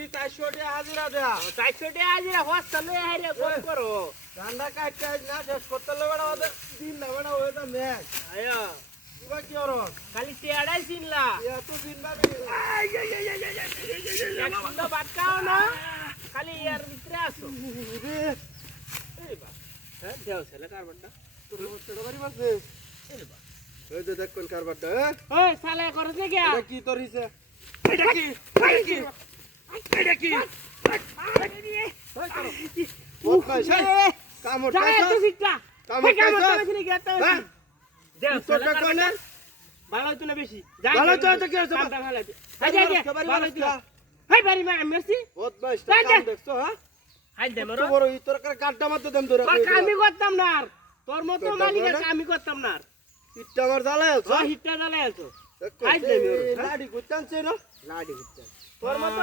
কইছি 400 টাকা হাজিরা দেয়া 400 টাকা হাজিরা হস্তা লই আইরে কম করো ধান্দা কাটতে না শেষ করতে লাগে বড় ওদের দিন না বড় ওই তো ম্যাচ আয়া কিবা কি হরো খালি টেড়াই চিনলা এত দিন বাদে একদম ভাত খাও না খালি ইয়ার ভিতরে আসো এই বা হ্যাঁ দেও ছেলে কারবারটা তোর ছোট বাড়ি মারছে এই বা ওই যে দেখ কোন কারবারটা ওই শালা করছ কি এটা কি তোর হিসে এটা কি এটা কি বহুত ভাই কাম হচ্ছে যাই তো শিক্ষা কাম এই কাম হচ্ছে হচ্ছে নাকি গেতে হ্যাঁ দেও তোর ছেলে টাকা না ভালো হইতো না বেশি ভালো তো তো কি হচ্ছে কামটা ভালো হইতো এই যে ভালো হইতো হাই বাড়ি মা মেসি বহুত ভাই যাই, কাম দেখছো হ্যাঁ হাই দে তো মরো বড় ই তোর কাটটা মারতে দেম তোর কামি করতাম না আর তোর মতো মালিকের কামি করতাম না আর ইটটা আমার জ্বালায় আছে হিটটা জ্বালাই আছো হাই দে মেরো, লাডি গুতানছে না লাডি হচ্ছে তোর মতো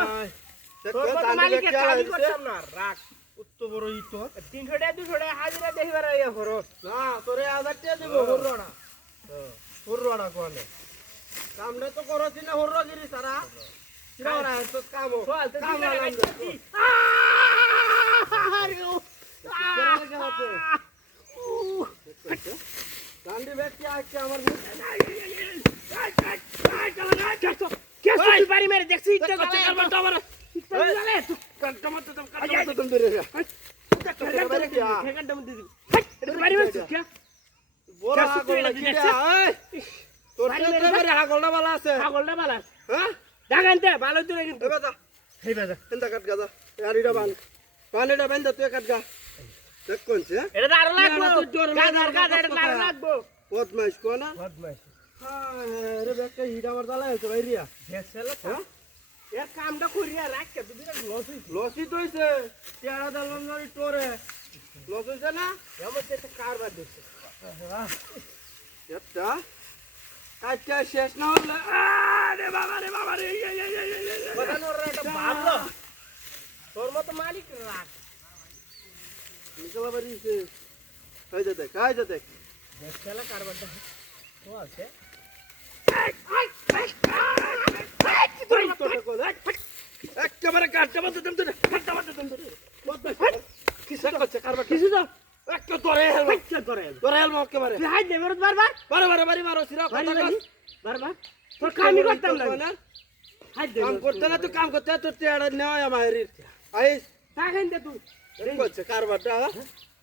দেখ তোর মতো মালিকের কামি করতাম না আর, রাখ উত্তো বড় ই তো 300 টাকা 200 টাকা হাজিরা দেখিবার ইয়া খরচ না তোরে 1000 টাকা দেব হররোড়া হররোড়া কোনে কামনে তো করছি না হররগিরি সারা কিরা তো কাম চল তো কাম না আরে ও গান্ডি ব্যক্তি আজকে আমার বাড়ি মেরে দেখছি ইটটা জ্বালাই ইটটা জ্বালাই কাটটা মারতে দম কাটটা মারতে দম ধরে ঠেকানটা মধ্যে দিবি বাড়ি মেরে কে বড় আগল লাগি এই তোর তো আগলটা বালা আছে পাগলটা বালা হ্যাঁ ডাগানতে ভালো তো কিন্তু এ বাদা হেই বাজা এন্তা কাট গাদা ইয়ারিটা বান পানিটা বান দে তুই কাট গা দেখ কোনছে এটা আরো লাগবো গাদার গাদার আরো লাগবো বদমাইশ কোনা বদমাইশ হ্যাঁ রে বেটা হিডা আমার দালা আছে বাইরিয়া দেখছলা হ্যাঁ এর কামটা করিয়া রাখ কে তুই লস হইছে লসি তইছে টেড়া দালন নরি তোরে লস হইছে না এমন একটা কারবার দেখছে এটা কাটটা শেষ না হলে আরে বাবা রে বাগানোর একটা ভাবলো তোর মতো মালিক রাখ নিকলা বাড়িছে কাইজা দেখ দেখছলা কারবারটা তো আছে একেবারে কাটটা মারতে দম ধরে কাটটা মারতে দম ধরে কিসা করছে কারবার কিছু তো একটা তোরে হেলবা বাচ্চা করে তোরে হেলবা একেবারে তুই হাই দে মেরত বারবার বারে মারো সিরা বাড়ি কথা বাড়ি বারবার তোর কামই করতাম না হাই দে কাম করতে না তুই কাম করতে তোর টেড়া নেওয়া আমার আই তাকেন দে তুই করছে কারবারটা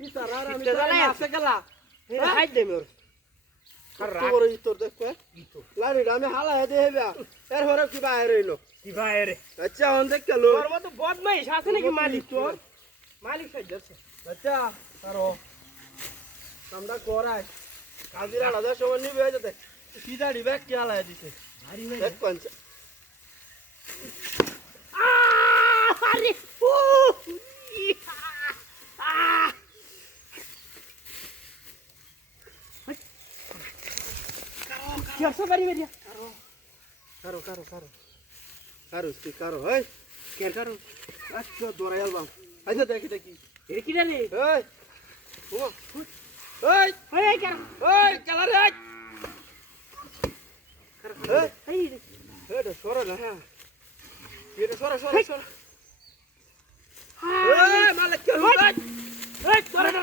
ইতারা আর আমি ইটা জ্বালাই আছে। আছে গেলা হাই দে মের তোর তোর দেখ লাড়িটা আমি হালা দে হেবা এর হরে কি বাইরে হইলো কি ভাই রে আচ্ছা অন দেখ গেলো তোর মতো বদমাইশ আছে নাকি মালিক তোর মালিক সাইজ আছে আচ্ছা তারো কামটা করাই কাজিরা আলাদা সময় নিবে হয়ে যেতে সিধা ডিবে কি হালা দিছে ভারী দেখ কোনছে আরে ও কি আছে বাড়ি মেরিয়া কারো হই কেন কারো আচ্ছা দৌড়াই আলবাম আচ্ছা দেখি দেখি এ কি রে এই ও এই ওই কেন এই কালা রে এই এই এটা সরা না হ্যাঁ এটা সরা হ্যাঁ এই মালিক কে এই তোরে না